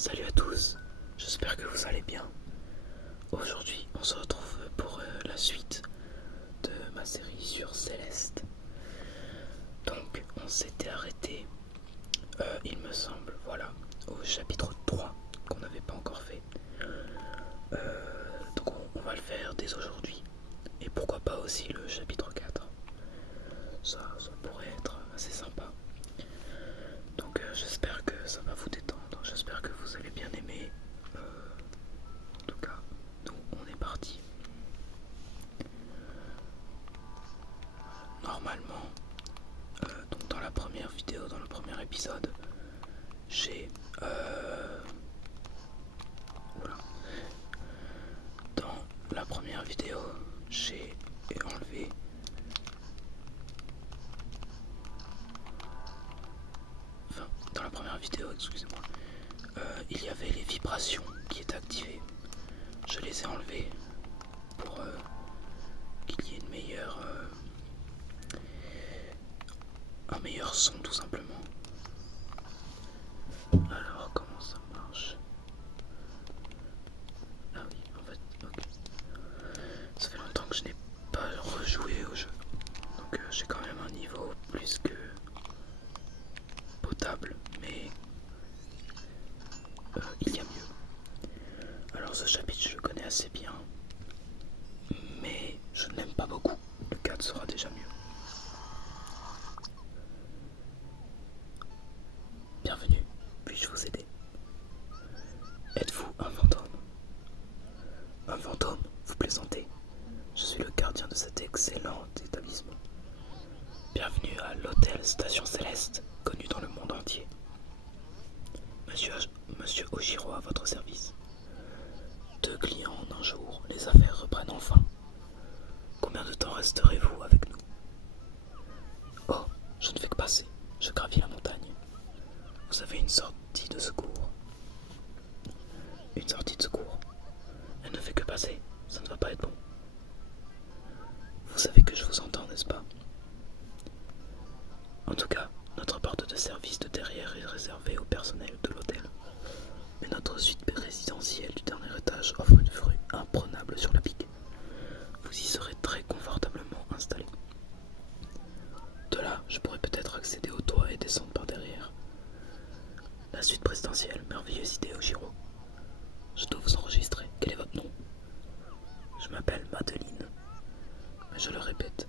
Salut à tous, j'espère que vous allez bien. Aujourd'hui, on se retrouve pour la suite de ma série sur Céleste. Donc, on s'était arrêté, il me semble, voilà, au chapitre 3 qu'on n'avait pas encore fait. Donc, on va le faire dès aujourd'hui. Et pourquoi pas aussi le chapitre 4. Ça pourrait être assez sympa. Donc, j'espère que ça va vous détendre, j'espère que vous allez bien aimer. En tout cas, nous, on est parti. Normalement, donc dans la première vidéo, dans le premier épisode, j'ai oula. Dans la première vidéo, j'ai enlevé enfin, dans la première vidéo, excusez-moi, il y avait les vibrations qui étaient activées. Je les ai enlevées pour qu'il y ait un meilleur son tout simplement. Alors comment ça marche? Ah oui, en fait, ok. Ça fait longtemps que je n'ai pas rejoué au jeu. Donc j'ai quand même un niveau plus que potable, mais il y a mieux. Alors ce chapitre je le connais assez bien, mais je ne l'aime pas beaucoup. Le 4 sera déjà mieux. Bienvenue, puis-je vous aider? Êtes-vous un fantôme? Un fantôme, vous plaisantez? Je suis le gardien de cet excellent établissement. Bienvenue à l'hôtel Station Céleste, connu dans le monde entier. Monsieur Ojiro à votre service. 2 clients en un jour, les affaires reprennent enfin. Combien de temps resterez-vous avec nous? Oh, je ne fais que passer, je gravis la montagne. Vous avez une sortie de secours. Une sortie de secours? Elle ne fait que passer, ça ne va pas être bon. Vous savez que je vous entends, n'est-ce pas? En tout cas, notre porte de service de derrière est réservée au personnel de l'hôtel. Mais notre suite résidentielle du dernier étage offre une vue imprenable sur la pique. Vous y serez très confortablement installé. De là, je pourrais peut-être accéder au toit et descendre par derrière. La suite présidentielle, merveilleuse idée Ojiro. Je dois vous enregistrer. Quel est votre nom? Je m'appelle Madeline. Mais je le répète,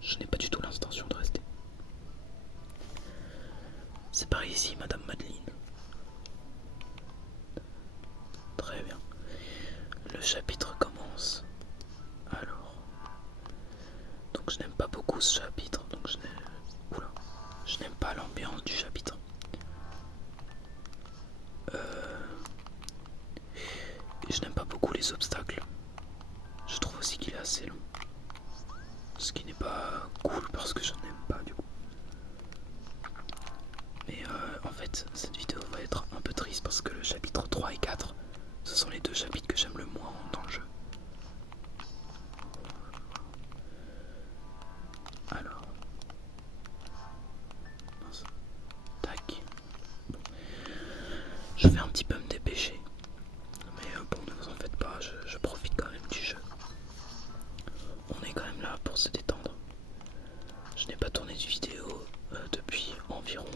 je n'ai pas du tout l'intention de rester. C'est par ici, Madame Madeline. Très bien. Le chapitre commence. Alors. Donc je n'aime pas beaucoup ce chapitre. Donc je n'aime pas l'ambiance du chapitre. Et je n'aime pas beaucoup les obstacles. Je trouve aussi qu'il est assez long. Ce qui n'est pas cool parce que je n'aime pas du coup. Mais en fait, cette vidéo va être un peu triste parce que le chapitre 3 et 4, ce sont les 2 chapitres que j'aime le moins dans le jeu. Alors. Mince. Tac. Bon. Je vais un petit peu me dépêcher. Mais bon, ne vous en faites pas, je profite quand même du jeu. On est quand même là pour se détendre. Je n'ai pas tourné de vidéo depuis environ...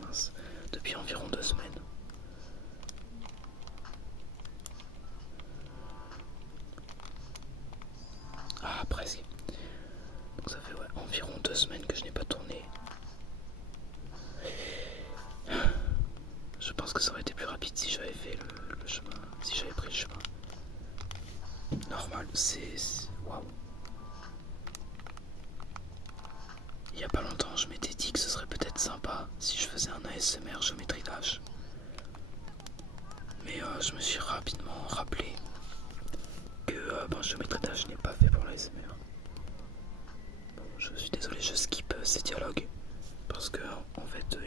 Mince. Depuis environ 2 semaines. Ah, presque. Donc ça fait environ 2 semaines que je n'ai pas tourné. Je pense que ça aurait été plus rapide si j'avais fait le chemin, si j'avais pris le chemin normal. C'est... Waouh. Il y a pas longtemps, je m'étais dit que ce serait peut-être sympa si je faisais un ASMR géométrie Dash. Mais je me suis rapidement rappelé que géométrie Dash n'est pas fait pour l'ASMR. Bon, je suis désolé, je skip ces dialogues parce que en fait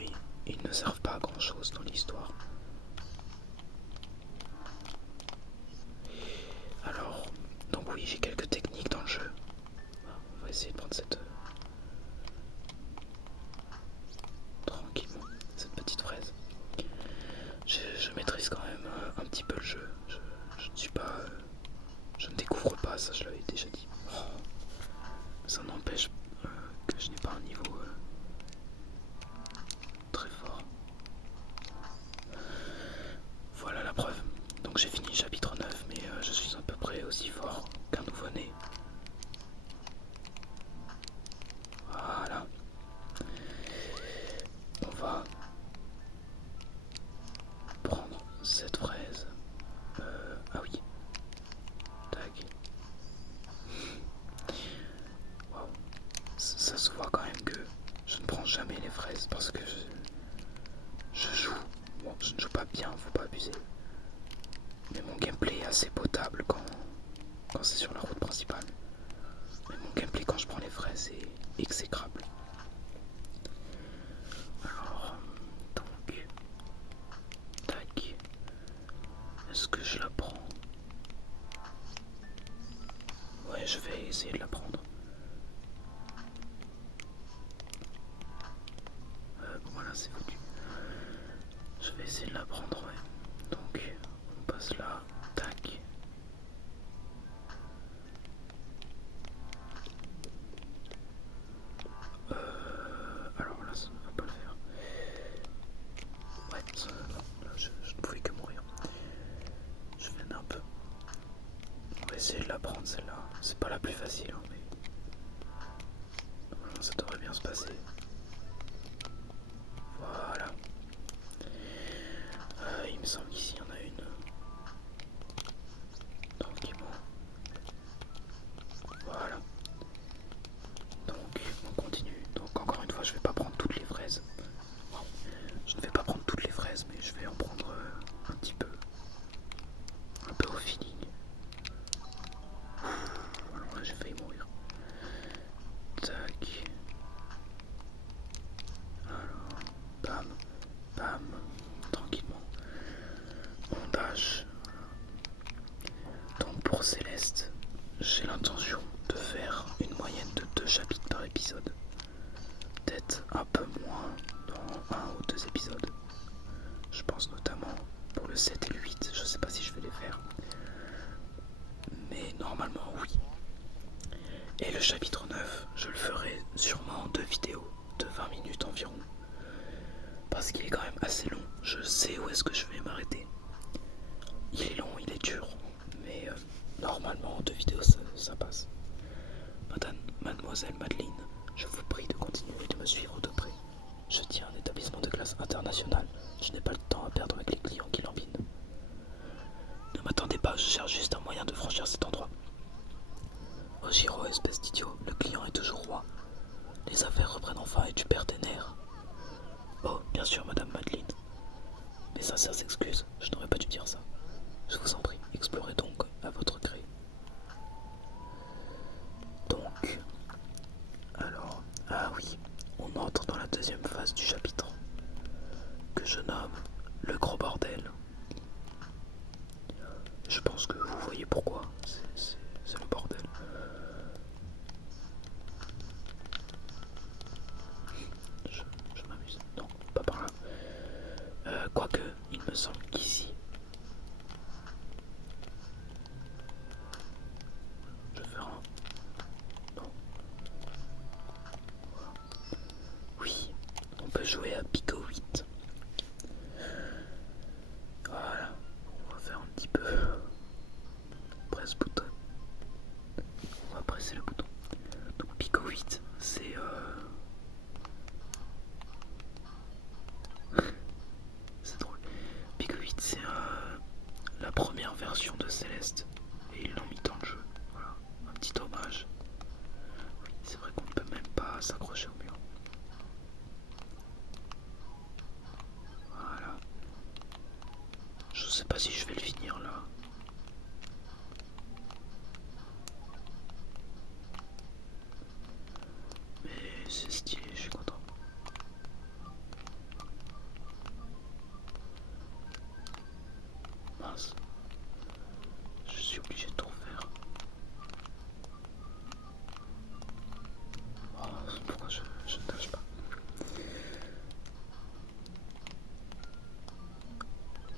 ils ne servent pas à grand chose dans l'histoire. Alors, donc oui, j'ai quelques techniques dans le jeu. On va essayer de prendre cette... tranquillement, cette petite fraise. prends jamais les fraises parce que je joue. Bon, je ne joue pas bien, faut pas abuser. Mais mon gameplay est assez potable quand c'est sur la route principale. Mais mon gameplay quand je prends les fraises est exécrable. Alors, donc, tac. Est-ce que je la prends? Ouais, je vais essayer de la prendre. Bon, voilà, c'est foutu. Je vais essayer de la prendre, ouais. Donc, on passe là, tac. Alors là, ça va pas le faire. Ouais, ça, non, là, je ne pouvais que mourir. Je vais un peu. On va essayer de la prendre celle-là. C'est pas la plus facile, hein, mais normalement ça devrait bien se passer. Voilà. Il me semble qu'ici il y en a une. Tranquillement. Voilà. Donc on continue. Donc encore une fois je vais pas prendre toutes les fraises. Je ne vais pas prendre toutes les fraises mais je vais en prendre un petit peu. Un peu au feeling. Alors là j'ai failli mourir. Tac. Alors, bam, bam, tranquillement. On dash. Donc pour Céleste, j'ai l'intention de faire une moyenne de 2 chapitres par épisode. Peut-être un peu moins dans 1 ou 2 épisodes. Je pense notamment pour le 7 et le 8, je sais pas si je vais les faire. Mais normalement oui. Et le chapitre 9, je le ferai sûrement en 2 vidéos de 20 minutes environ. Parce qu'il est quand même assez long, je sais où est-ce que je vais m'arrêter. Il est long, il est dur, mais normalement en 2 vidéos ça passe. Mademoiselle Madeleine, je vous prie de continuer de me suivre de près. Je tiens un établissement de classe internationale, je n'ai pas le temps à perdre avec les clients qui lambinent. Ne m'attendez pas, je cherche juste un moyen de franchir cet endroit. Oh Giro, espèce d'idiot, le client est toujours roi. Les affaires reprennent enfin et tu perds tes nerfs. Oh, bien sûr, Madame Madeleine. Mes sincères excuses, je n'aurais pas dû dire ça. Je vous en prie, explorez donc à votre gré. Donc, alors, ah oui, on entre dans la deuxième phase du chapitre, que je nomme le gros bordel. Je pense que vous voyez pourquoi, c'est le bordel. Je m'amuse, non, pas par là. Quoique, il me semble qu'ici, je vais faire un... Non. Oui, on peut jouer à Pico 8. Voilà, on va faire un petit peu. Presse bouton. On va presser le bouton. Donc Pico 8, c'est c'est drôle. Pico 8, c'est la première version de Céleste. Et ils l'ont mis dans le jeu. Voilà, un petit hommage. Oui, c'est vrai qu'on ne peut même pas s'accrocher au mur. Voilà. Je sais pas si je vais le finir là. Mais c'est stylé, je suis content. Mince. Je suis obligé de tout refaire. Oh, pourquoi je ne tâche pas.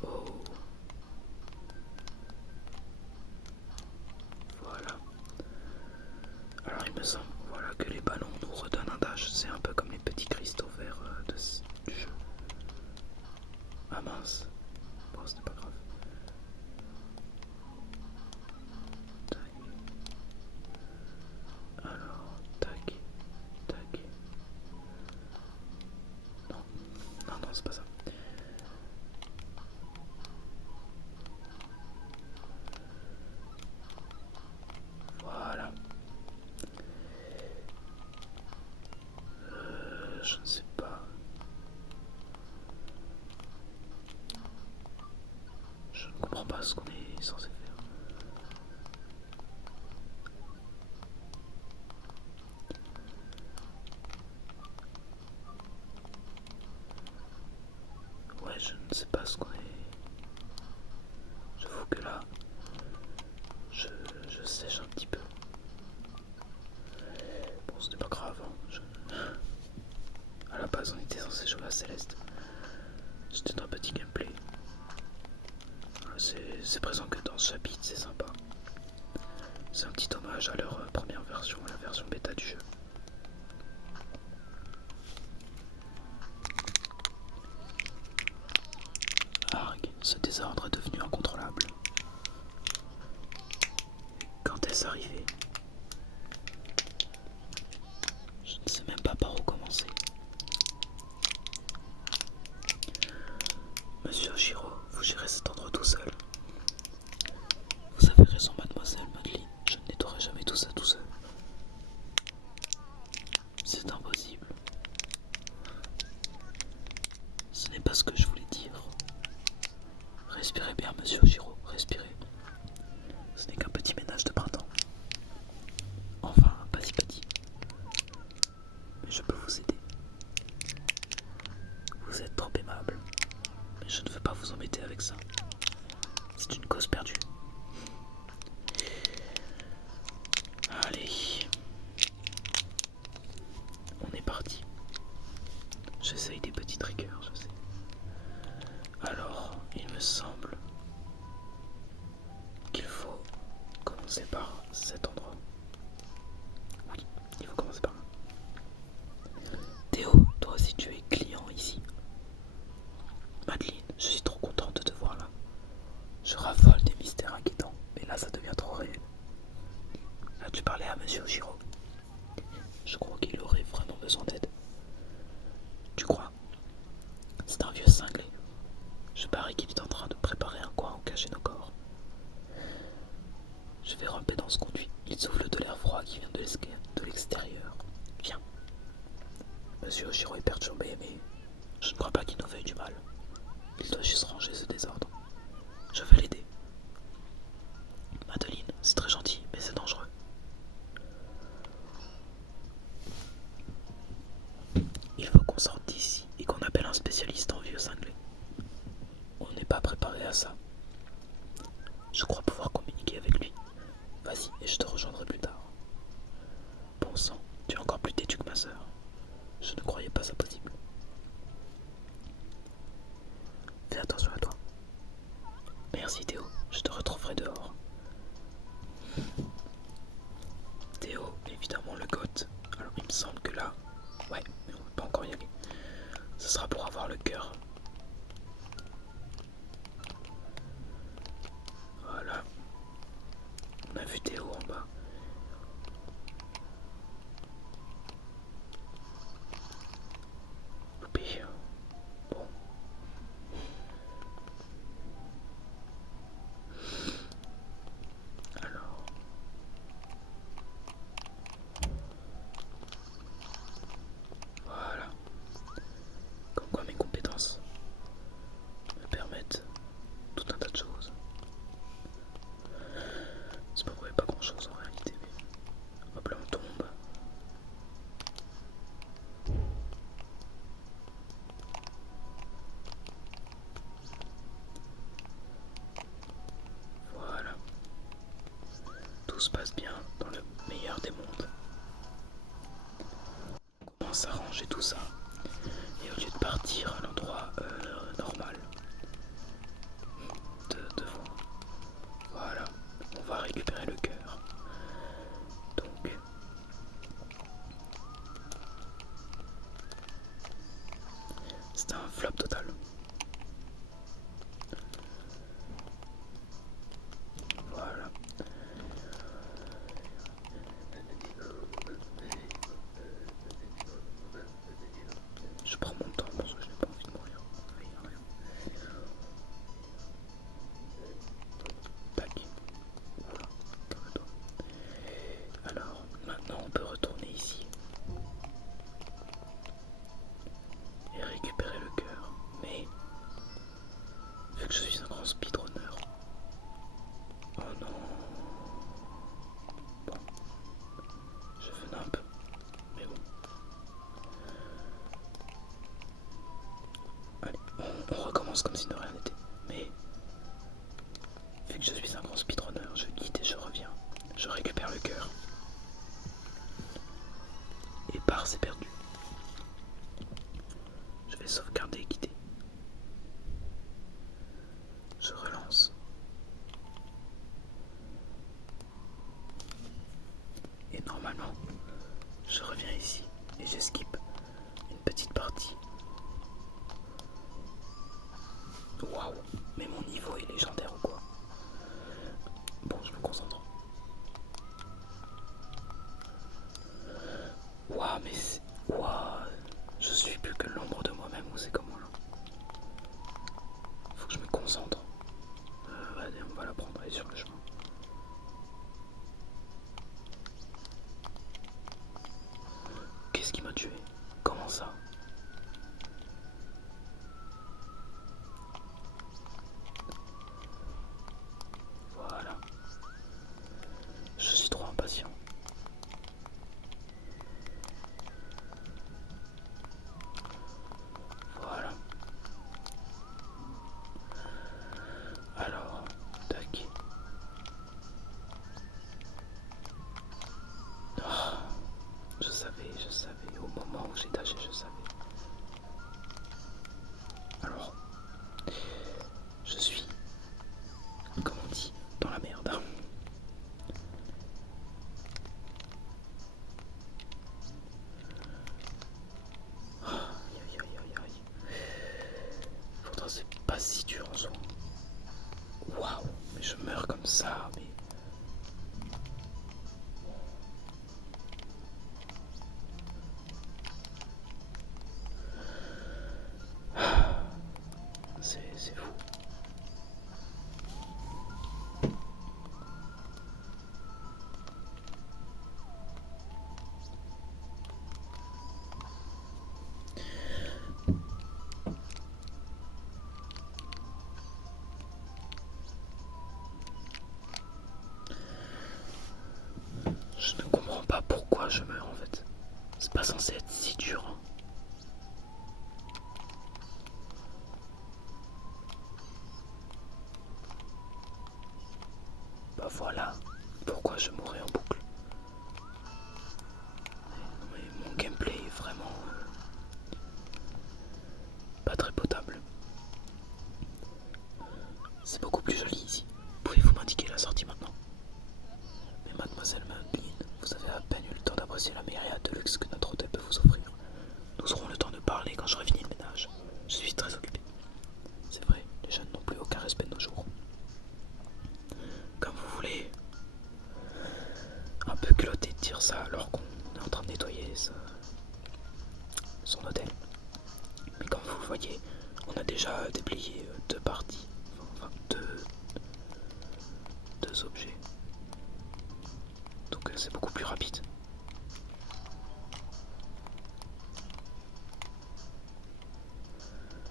Oh. Voilà. Alors il me semble voilà, que les ballons nous redonnent un dash. C'est un peu comme les petits cristaux verts du jeu. Ah mince. Bon, c'était pas grave. Tac. Alors, tac, tac. Non, non, non, c'est pas ça. Voilà. Je ne sais pas. Je ne comprends pas ce qu'on est censé faire. Ouais, je ne sais pas ce qu'on est. J'avoue que là, je sèche un petit peu. Bon, ce n'est pas grave. À la base, on était censé jouer à Céleste. C'était un petit gameplay. C'est présent que dans ce chapitre, c'est sympa. C'est un petit hommage à leur première version, à la version bêta du jeu. Arg, ce désordre est devenu incontrôlable. Quand est-ce arrivé? Je ne sais même pas par où commencer. Monsieur Giro, vous gérez cet endroit tout seul. Vous avez raison, mademoiselle Madeleine, je ne nettoierai jamais tout ça tout seul. C'est impossible. Ce n'est pas ce que je voulais dire. Respirez bien, monsieur Giro, respirez. Ce n'est qu'un petit ménage de printemps. Enfin, pas si petit. Mais je peux vous aider. Vous êtes trop aimable. Mais je ne veux pas vous embêter avec ça. C'est une cause perdue. Allez. On est parti. J'essaye des petits triggers, je sais. Alors, il me semble qu'il faut commencer par cet endroit. Oui, il faut commencer par là. Théo, toi aussi tu es client ici. Madeleine, je suis trop contente de te voir là. Je raffole des mystères inquiétants, mais là ça devient trop réel. As-tu parlé à Monsieur Giro? Je crois qu'il aurait vraiment besoin d'aide. Tu crois? C'est un vieux cinglé. Je parie qu'il est en train de préparer un coin où cacher nos corps. Je vais ramper dans ce conduit. Il souffle de l'air froid qui vient de l'extérieur. Viens. Monsieur Giro est perturbé, mais je ne crois pas qu'il nous veuille du mal. Il doit juste ranger ce désordre. Je vais l'aider. Madeleine, c'est très gentil, mais c'est dangereux. Il faut qu'on sorte d'ici et qu'on appelle un spécialiste en vieux cinglé. On n'est pas préparé à ça. Je crois pouvoir communiquer avec lui. Vas-y, et je te rejoindrai plus tard. Bon sang, tu es encore plus têtu que ma sœur. Je ne croyais pas ça possible. Fais attention à toi. Merci Théo, je te retrouverai dehors. Théo, évidemment le goth. Alors il me semble que là... Ouais, mais on ne peut pas encore y aller. Ce sera pour avoir le cœur. Voilà. On a vu Théo en bas. Loupé. Bon. Alors. Voilà. Comme quoi mes compétences me permettent tout un tas de choses. Ça ne pourrait pas grand chose en réalité, mais hop là on tombe. Voilà. Tout se passe bien dans le meilleur des mondes. On commence à ranger tout ça. Et au lieu de partir à l'endroit normal devant, voilà, on va récupérer le cœur. Donc, c'était un flop total. Voilà. Je prends mon temps parce que je n'ai pas envie de mourir. Rien. Tac. Voilà. Calme-toi. Alors, maintenant on peut retourner ici. j'avance comme si de rien n'était. Mais vu que je suis un grand speedrunner, je quitte et je reviens. Je récupère le cœur. Et part, c'est perdu. Je vais sauvegarder et quitter. Je relance. Et normalement, je reviens ici et je skip une petite partie. Waouh, mais mon niveau est légendaire ou quoi? Bon, je me concentre. Waouh, mais c'est... Waouh, je suis plus que l'ombre de moi-même ou c'est comment là? Faut que je me concentre. Allez, on va la prendre, elle est sur le chemin. Qu'est-ce qui m'a tué? Comment ça? Voilà. Je suis trop impatient. Voilà. Alors, tac. Oh, je savais. Au moment où j'ai tâché, je savais. Alors, je suis, comme on dit, dans la merde. Aïe, aïe, aïe, aïe. Pourtant, c'est pas si dur en soi. Waouh, mais je meurs comme ça, mais... C'est fou. Je ne comprends pas pourquoi je meurs en fait. C'est pas censé être si dur. Hein. Bah voilà, pourquoi je mourrais en boucle. Mais mon gameplay est vraiment pas très potable. C'est beaucoup plus joli ici. Pouvez-vous m'indiquer la sortie maintenant? Mais mademoiselle Madeline, vous avez à peine eu le temps d'apprécier la myriade de luxe que notre hôtel peut vous offrir. Nous aurons le temps de parler quand j'aurai fini le ménage. Je suis très occupé. C'est vrai, les jeunes n'ont plus aucun respect de nos jours. Comme vous voulez. Un peu culotté de dire ça alors qu'on est en train de nettoyer son hôtel. Mais comme vous le voyez, on a déjà déblayé deux parties. Enfin, deux objets. Donc c'est beaucoup plus rapide.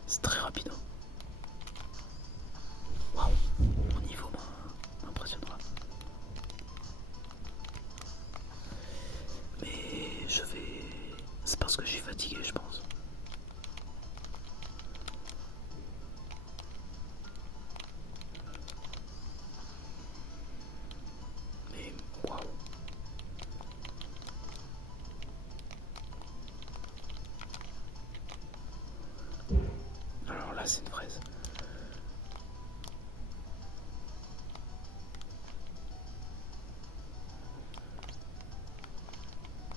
C'est très rapide. Hein. Waouh, mon niveau m'impressionnera. Mais je vais... C'est parce que je suis fatigué, je pense. Mais waouh. Alors là, c'est une fraise.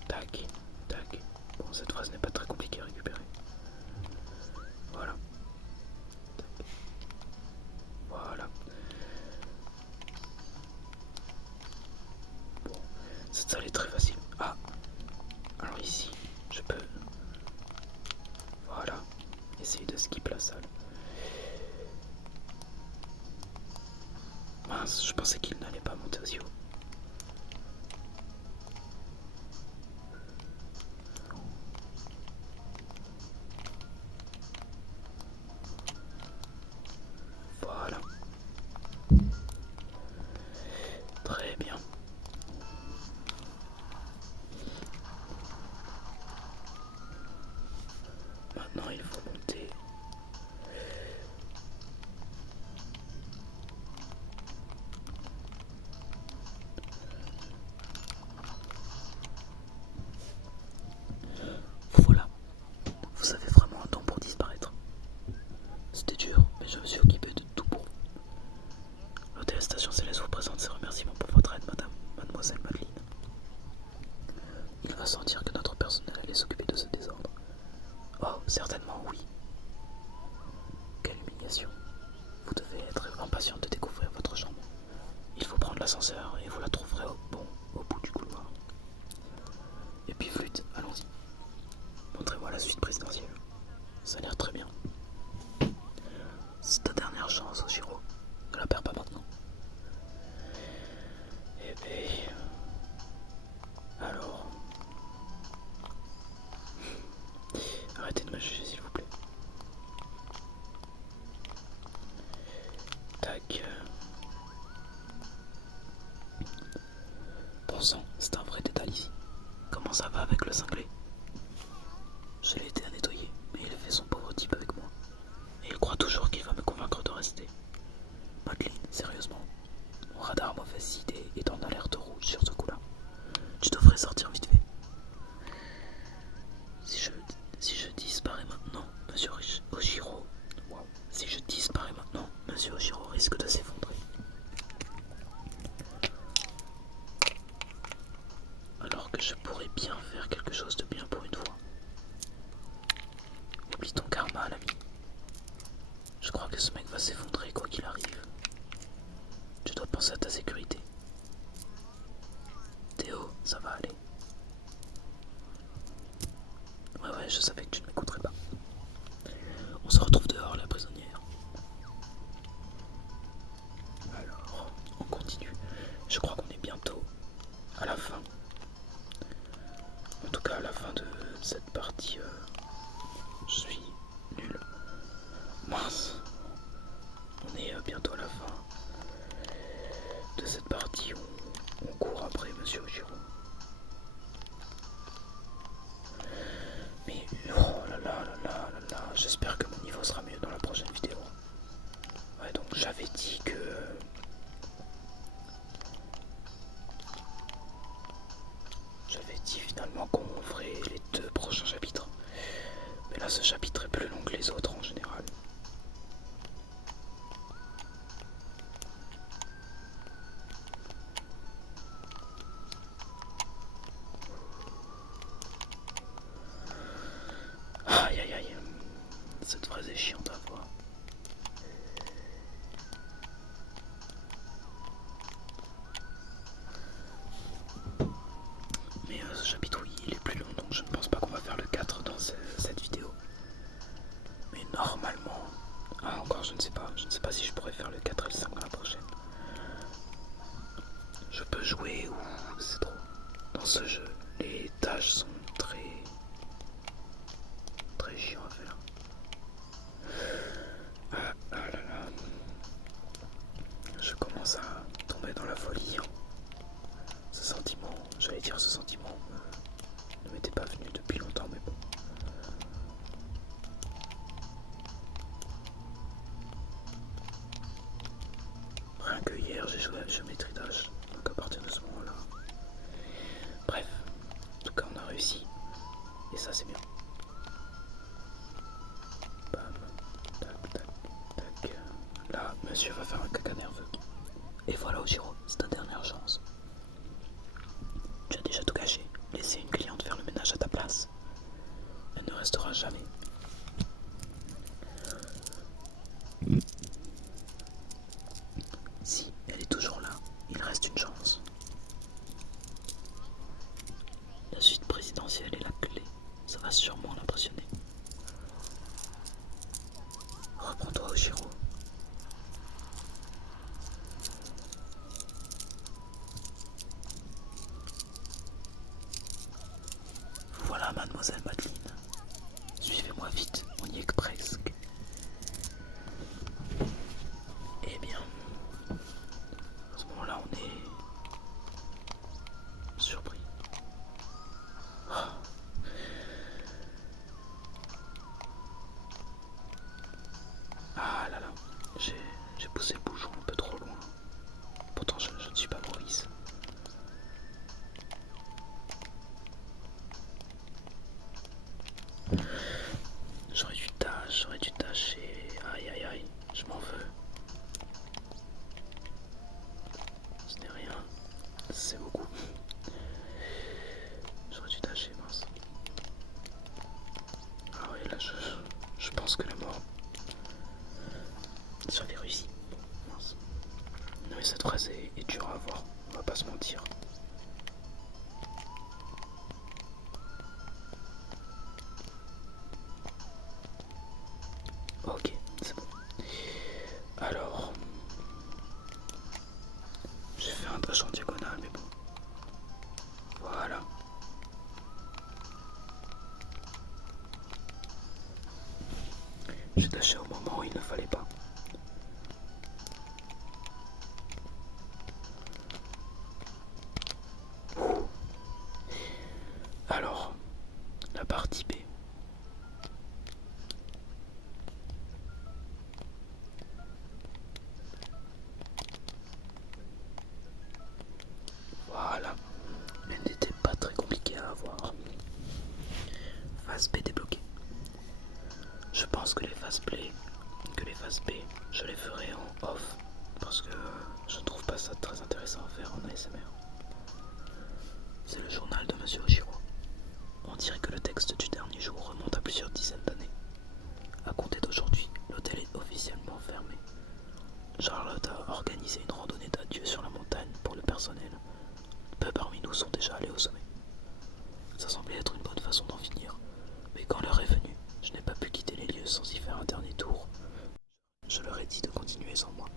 Tac, tac. Bon, cette phrase n'est pas très compliquée à récupérer. Voilà. Tac. Voilà. Bon, cette salle est très facile. Ah, alors ici, je peux... Voilà. Essayer de skip la salle. Mince, je pensais qu'il n'allait pas monter aussi haut. Voilà. Très bien. Maintenant, il faut monter Oh, certainement oui. Quelle humiliation. Vous devez être impatient de découvrir votre chambre. Il faut prendre l'ascenseur et vous la trouverez au bout du couloir. Et puis flûte, allons-y. Montrez-moi la suite présidentielle. Ça a l'air très bien. C'est ta dernière chance, Oshiro. Ne la perds pas maintenant. Eh bien... Alors... Arrêtez de me juger, s'il vous plaît. Tac. Bon sang, c'est un vrai détail ici. Comment ça va avec le cinglé? Je l'ai aidé à nettoyer, mais il fait son pauvre type avec moi. Et il croit toujours qu'il va me convaincre de rester. Madeleine, sérieusement, mon radar mauvaise idée est en alerte rouge sur ce coup-là. Tu devrais sortir vite fait. Si je disparais maintenant, Monsieur Oshiro... Wow. Si je disparais maintenant, Monsieur Oshiro risque de s'effondrer. Alors que je pourrais bien faire quelque chose de bien pour une fois. Oublie ton karma, l'ami. Je crois que ce mec va s'effondrer quoi qu'il arrive. Tu dois penser à ta sécurité. Théo, ça va aller. Ouais, je savais que tu ne m'écouterais pas. On se retrouve dehors, la prisonnière. Alors, on continue. Je crois qu'on est bientôt à la fin. En tout cas, à la fin de cette partie, je suis nul. Mince. On est bientôt à la fin de cette partie où on court après Monsieur Oshiro. Mais oh là là là là là là, j'espère que mon niveau sera mieux dans la prochaine vidéo. Ouais, donc j'avais dit finalement qu'on ferait les 2 prochains chapitres. Mais là, ce chapitre est plus long que les autres en général. Aïe aïe aïe, cette phrase est chiante à voir. Mais ce chapitre, oui, il est plus long, donc je ne pense pas qu'on va faire le 4 dans cette vidéo. Mais normalement... Ah, encore, je ne sais pas si je pourrais faire le 4 et le 5 dans la prochaine. Je peux jouer ou... C'est trop. Dans ce jeu, les tâches sont très chiant à faire. Ah là là. Je commence à tomber dans la folie. Ce sentiment, j'allais dire ce sentiment ne m'était pas venu depuis longtemps, mais bon. Rien que hier, j'ai joué à Geometry Dash, donc à partir de ce moment-là. Bref, en tout cas, on a réussi. Et ça, c'est bien. Bam, tac, tac, tac. Là, monsieur va faire un caca nerveux. Et voilà, Oshiro, c'est ta dernière chance. Tu as déjà tout gâché. Laissez une cliente faire le ménage à ta place. Elle ne restera jamais. Si elle est toujours là, il reste une chance. La suite présidentielle est la clé. Ça va sûrement l'impressionner. Reprends-toi, Oshiro. Voilà, mademoiselle Madeleine. Suivez-moi vite, on y est presque. Eh bien, à ce moment-là, on est surpris. Ah là là, j'ai poussé le bouchon un peu trop loin. Pourtant, je ne suis pas Maurice. J'aurais dû J'ai lâché au moment où il ne fallait pas. Alors, la partie B. Voilà, elle n'était pas très compliquée à avoir. Phase B débloquée. Je pense que les phases B, je les ferai en off parce que je ne trouve pas ça très intéressant à faire en ASMR. C'est le journal de Monsieur Oshiro. On dirait que le texte du dernier jour remonte à plusieurs dizaines d'années. À compter d'aujourd'hui, l'hôtel est officiellement fermé. Charlotte a organisé une randonnée d'adieu sur la montagne pour le personnel. Peu parmi nous sont déjà allés au sommet. Ça semblait être une bonne façon d'en finir, mais quand l'heure est venue, je n'ai pas pu quitter les lieux sans y faire un dernier tour. Je leur ai dit de continuer sans moi.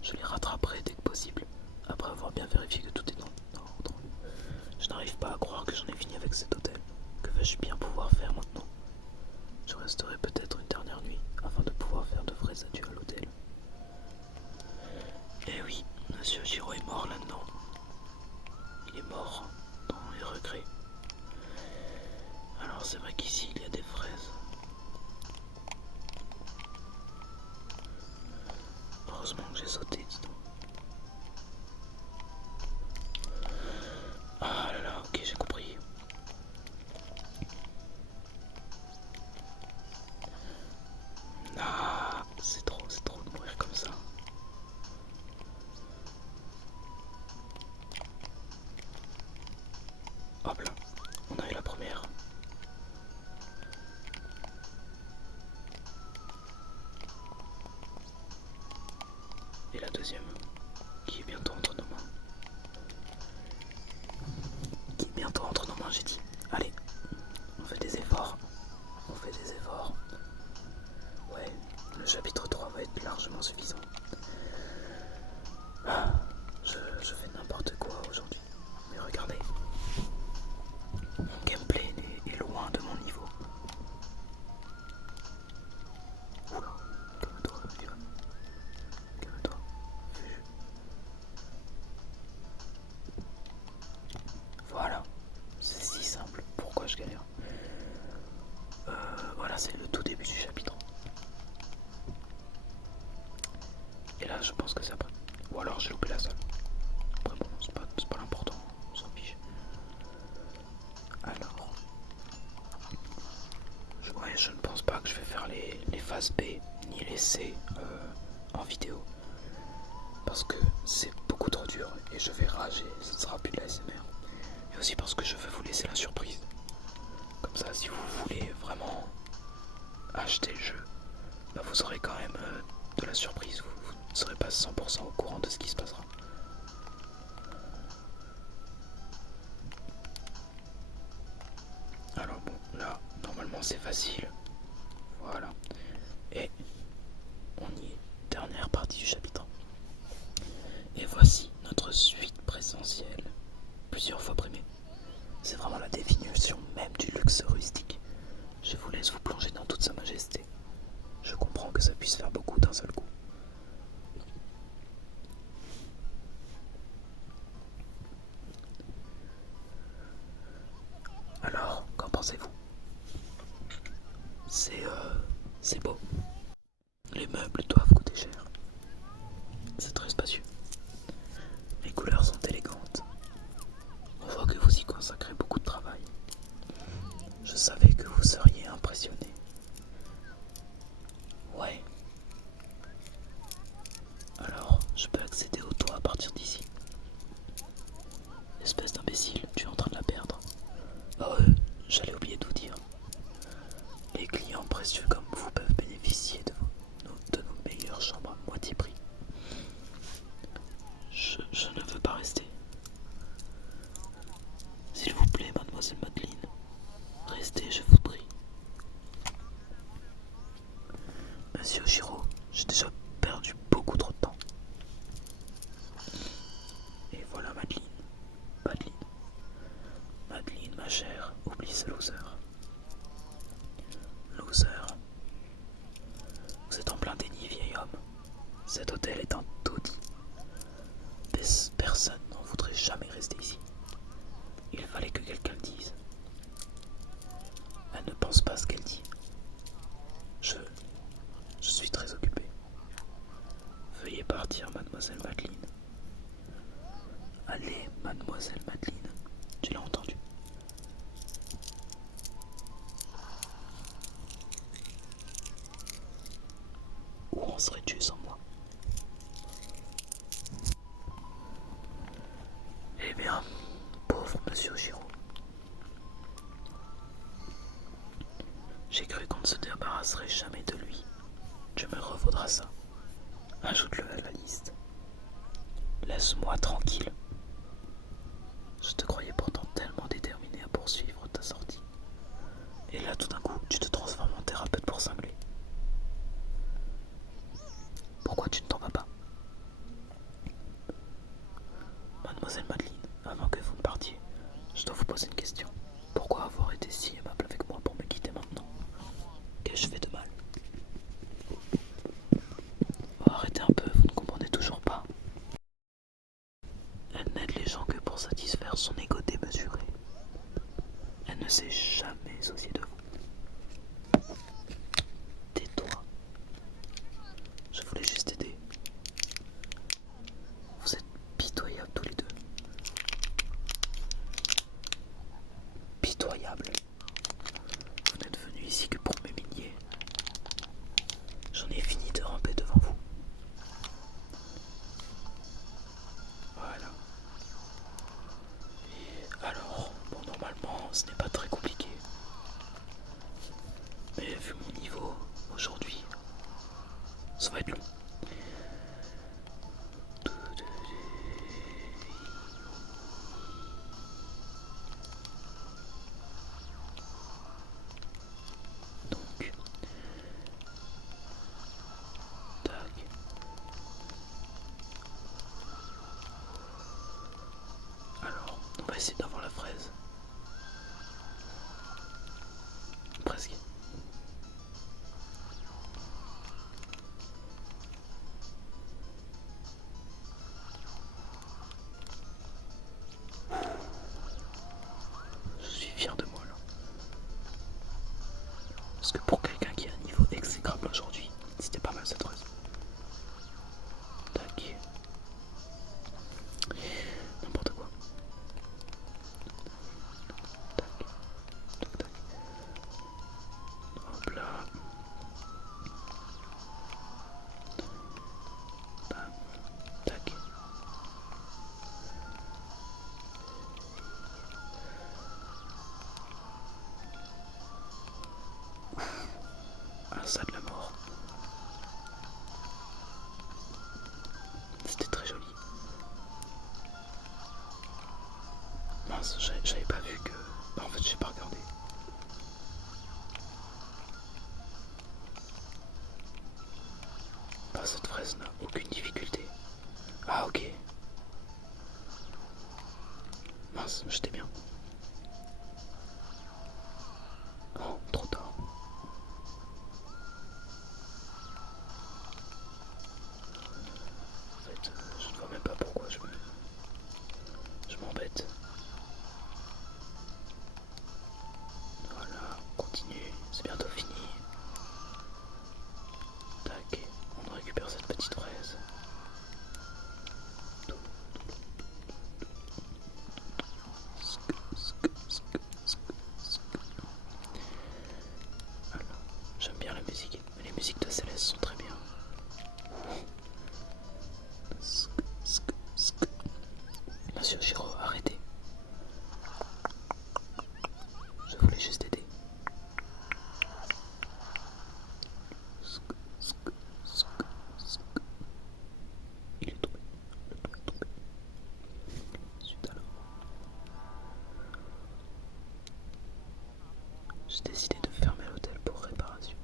Je les rattraperai dès que possible, après avoir bien vérifié que tout est dans ordre. Je n'arrive pas à croire que j'en ai fini avec cet hôtel. Que vais-je bien pouvoir faire maintenant? Je resterai peut-être une dernière nuit afin de pouvoir faire de vrais adieux à l'hôtel. Eh oui, Monsieur Giro est mort là-dedans. Il est mort dans les regrets. Alors c'est vrai qu'ici il y a des fraises. Heureusement que j'ai sauté, dis donc. Ah là là, ok, j'ai compris. Ah, c'est trop de mourir comme ça. Hop là, on a eu la première. Et la deuxième, qui est bientôt entre nos mains. J'ai dit. Allez, on fait des efforts. Ouais, le chapitre 3 va être largement suffisant. Ah, je fais n'importe quoi aujourd'hui. Mais regardez, mon gameplay est loin de mon niveau. Oula, calme-toi, Ivan. Calme-toi. Voilà, c'est si simple. Pourquoi je galère? Voilà, c'est le tout début du chapitre. Et là, je pense que c'est après. Ou alors j'ai loupé la salle. Après, bon, c'est pas l'important, on s'en fiche. Alors, je ne pense pas que je vais faire les phases B ni les C en vidéo. Parce que c'est beaucoup trop dur et je vais rager, ce ne sera plus de la SMR. Et aussi parce que je veux vous laisser la surprise. Comme ça, si vous voulez vraiment acheter le jeu, bah vous aurez quand même de la surprise. Vous ne serez pas 100% au courant de ce qui se passera. Alors bon, là, normalement c'est facile. Voilà. Et on y est. Dernière partie du chapitre. Et voici notre suite présentielle. Plusieurs fois primée. C'est vraiment la définition même du luxe rustique. Je vous laisse vous plonger dans toute sa majesté. Je comprends que ça puisse faire beaucoup d'un seul coup. Alors, qu'en pensez-vous? C'est beau. Les meubles doivent coûter cher. C'est très spacieux. Les couleurs sont élégantes. On voit que vous y consacrez beaucoup de travail. Je savais que vous seriez impressionné. Ouais. Alors, je peux accéder au toit à partir d'ici. Espèce d'imbécile, tu es en train de la perdre. Oh, j'allais oublier de vous dire. Les clients précieux comme vous peuvent bénéficier de nos meilleures chambres à moitié prix. Je ne veux pas rester. S'il vous plaît, mademoiselle Madeleine, restez, je vous prie. Monsieur Oshiro, j'ai déjà perdu beaucoup trop de temps. Et voilà Madeleine. Madeleine, ma chère, oublie ce loser. Loser, Où en serais-tu sans moi? Eh bien, pauvre monsieur Giraud, j'ai cru qu'on ne se débarrasserait jamais de lui. Tu me revaudras ça. Ajoute-le à la liste. Laisse-moi tranquille. Je te croyais pourtant tellement déterminé à poursuivre ta sortie. Et là, tout d'un coup, tu te transformes en thérapeute pour cingler. Pourquoi tu ne t'en vas pas? Mademoiselle Madeleine, avant que vous ne partiez, je dois vous poser une question. Pourquoi avoir été si aimable avec moi pour me quitter maintenant? Qu'ai-je fait de mal? Oh, arrêtez un peu, vous ne comprenez toujours pas. Elle n'aide les gens que pour satisfaire son ego démesuré. Elle ne s'est jamais souciée de vous. Tais-toi. Je voulais juste aider. Vous êtes pitoyables tous les deux. Pitoyables. Vous n'êtes venus ici que pour m'humilier. J'en ai fini de ramper devant vous. Voilà. Alors, bon, normalement, ce n'est pas très compliqué. Mais vu mon niveau, aujourd'hui, ça va être long. Donc, tac. Alors, on va essayer d'avoir la fraise. Presque. Je suis fier de moi là. Parce que pour quelqu'un qui a un niveau exécrable aujourd'hui, c'était pas mal cette fraise. Tac. N'importe quoi. Tac. Tac, tac. Hop là. Bam. Tac. Ah, ça de la mort. C'était très joli. Mince, j'avais pas vu que... Bah, en fait, j'ai pas regardé. Bah, cette fraise n'a aucune difficulté. Ah, ok. Mince, j'étais bien. Oh, trop tard. En fait, je ne vois même pas pourquoi je m'embête. Voilà, on continue, c'est bientôt fini. Tac, on récupère cette petite fraise. Voilà, j'aime bien la musique, mais les musiques de Céleste sont très bien. Monsieur Giraud, arrêtez. Je voulais juste aider. Il est tombé. Le doigt est tombé. Suite alors. J'ai décidé de fermer l'hôtel pour réparation.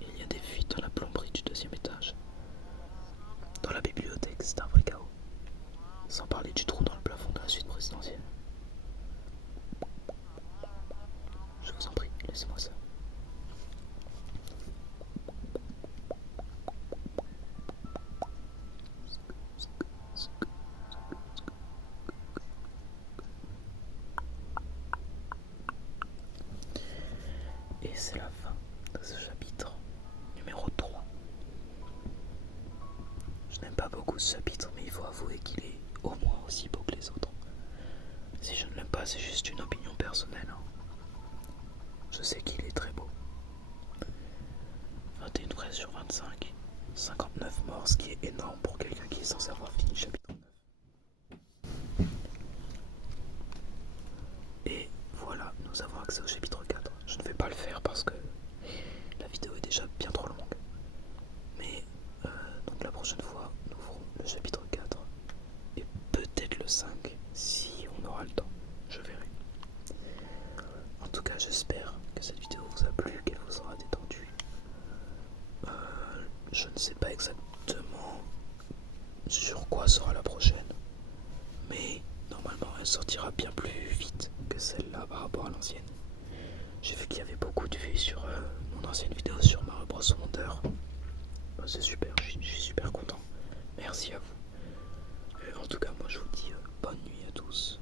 Il y a des fuites dans la plomberie du 2e étage. Dans la bibliothèque, c'est un vrai chaos. Sans parler du trou dans le plafond de la suite présidentielle. Je vous en prie, laissez-moi ça. Et c'est la fin de ce chapitre numéro 3. Je n'aime pas beaucoup ce chapitre, mais il faut avouer qu'il est au moins aussi beau que les autres. Si je ne l'aime pas, c'est juste une opinion personnelle. Je sais qu'il est très beau. 21 fraises sur 25, 59 morts, ce qui est énorme pour quelqu'un qui est censé avoir fini le chapitre 9. Et voilà, nous avons accès au chapitre 4. Je ne vais pas le faire parce que la vidéo est déjà bien trop longue. Mais donc la prochaine fois, nous ferons le chapitre 4 et peut-être le 5 si on aura le temps. Je verrai. En tout cas, j'espère que cette vidéo vous a plu, qu'elle vous aura détendu. Je ne sais pas exactement sur quoi sera la prochaine, mais normalement elle sortira bien plus vite que celle-là par rapport à l'ancienne. J'ai vu qu'il y avait beaucoup de vues sur mon ancienne vidéo sur Mario Bros Wonder. C'est super, je suis super content. Merci à vous. En tout cas, moi je vous dis bonne nuit à tous.